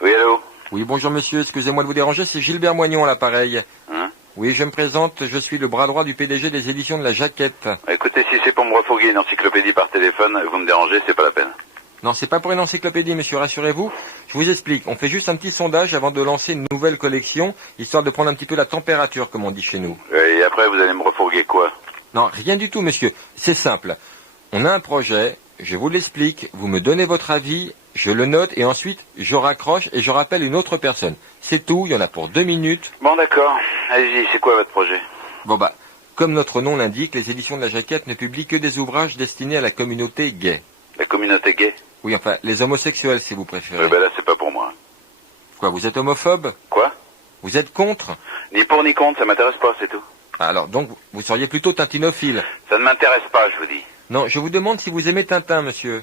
Oui, allô? Oui, bonjour monsieur, excusez-moi de vous déranger, c'est Gilbert Moignon à l'appareil. Hein? Oui, je me présente, je suis le bras droit du PDG des éditions de la Jaquette. Écoutez, si c'est pour me refourguer une encyclopédie par téléphone, vous me dérangez, c'est pas la peine. Non, c'est pas pour une encyclopédie, monsieur, rassurez-vous. Je vous explique, on fait juste un petit sondage avant de lancer une nouvelle collection, histoire de prendre un petit peu la température, comme on dit chez nous. Et après, vous allez me refourguer quoi? Non, rien du tout, monsieur. C'est simple. On a un projet, je vous l'explique, vous me donnez votre avis, je le note et ensuite je raccroche et je rappelle une autre personne. C'est tout, il y en a pour 2 minutes. Bon, d'accord. Allez-y, c'est quoi votre projet? Bon bah, comme notre nom l'indique, les éditions de la Jaquette ne publient que des ouvrages destinés à la communauté gay. La communauté gay? Oui, enfin, les homosexuels si vous préférez. Oui, ben là, c'est pas pour moi. Quoi, vous êtes homophobe? Quoi? Vous êtes contre? Ni pour ni contre, ça m'intéresse pas, c'est tout. Alors donc, vous seriez plutôt tintinophile. Ça ne m'intéresse pas, je vous dis. Non, je vous demande si vous aimez Tintin, monsieur.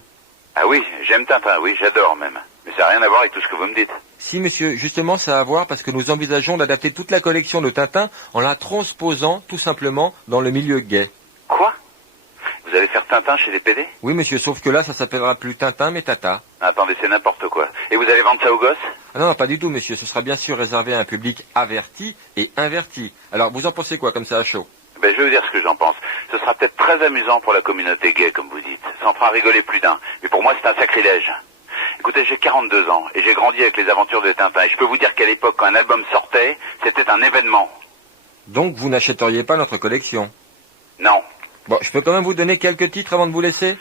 Ah oui, j'aime Tintin, oui, j'adore même. Mais ça n'a rien à voir avec tout ce que vous me dites. Si, monsieur, justement, ça a à voir parce que nous envisageons d'adapter toute la collection de Tintin en la transposant, tout simplement, dans le milieu gay. Quoi? Vous allez faire Tintin chez les PD? Oui, monsieur, sauf que là, ça s'appellera plus Tintin, mais Tata. Attendez, c'est n'importe quoi. Et vous allez vendre ça aux gosses? Ah non, pas du tout, monsieur. Ce sera bien sûr réservé à un public averti et inverti. Alors, vous en pensez quoi, comme ça, à chaud? Ben, je vais vous dire ce que j'en pense. Ce sera peut-être très amusant pour la communauté gay, comme vous dites. Ça en fera rigoler plus d'un. Mais pour moi, c'est un sacrilège. Écoutez, j'ai 42 ans et j'ai grandi avec les aventures de Tintin. Et je peux vous dire qu'à l'époque, quand un album sortait, c'était un événement. Donc, vous n'achèteriez pas notre collection? Non. Bon, je peux quand même vous donner quelques titres avant de vous laisser?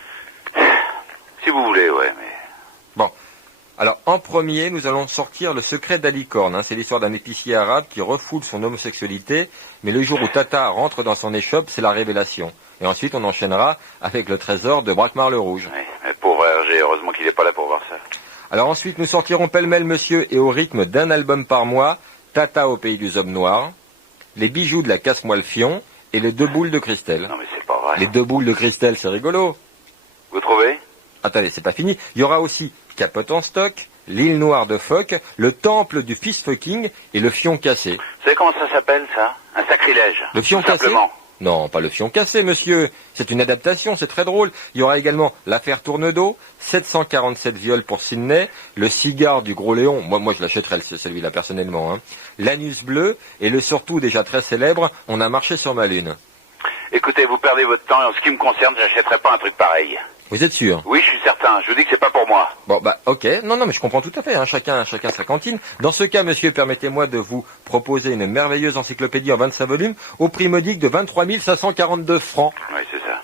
Si vous voulez, ouais, mais... Bon. Alors, en premier, nous allons sortir Le Secret d'Alicorne. C'est l'histoire d'un épicier arabe qui refoule son homosexualité, mais le jour où Tata rentre dans son échoppe, c'est la révélation. Et ensuite, on enchaînera avec Le Trésor de Braquemar le Rouge. Oui, mais pauvre Hergé, heureusement qu'il n'est pas là pour voir ça. Alors ensuite, nous sortirons pêle-mêle, monsieur, et au rythme d'un album par mois, Tata au pays du homme noir, Les bijoux de la casse-moi le fion et Les 2 boules de Christelle. Non, mais c'est pas vrai. Les 2 boules de Christelle, c'est rigolo. Vous trouvez? Attendez, c'est pas fini. Il y aura aussi Capote en stock, L'île noire de Phoque, Le temple du fist fucking et Le fion cassé. Vous savez comment ça s'appelle, ça? Un sacrilège. Le fion Tout cassé? simplement. Non, pas Le fion cassé, monsieur. C'est une adaptation, c'est très drôle. Il y aura également L'affaire Tourne-dos, 747 viols pour Sydney, Le cigare du gros Léon, moi je l'achèterais celui-là personnellement, L'anus bleu et le surtout déjà très célèbre, On a marché sur ma lune. Écoutez, vous perdez votre temps et en ce qui me concerne, j'achèterai pas un truc pareil. Vous êtes sûr? Oui, je suis certain. Je vous dis que c'est pas pour moi. Bon, bah, ok. Non, mais je comprends tout à fait, chacun sa cantine. Dans ce cas, monsieur, permettez-moi de vous proposer une merveilleuse encyclopédie en 25 volumes au prix modique de 23 542 francs. Oui, c'est ça.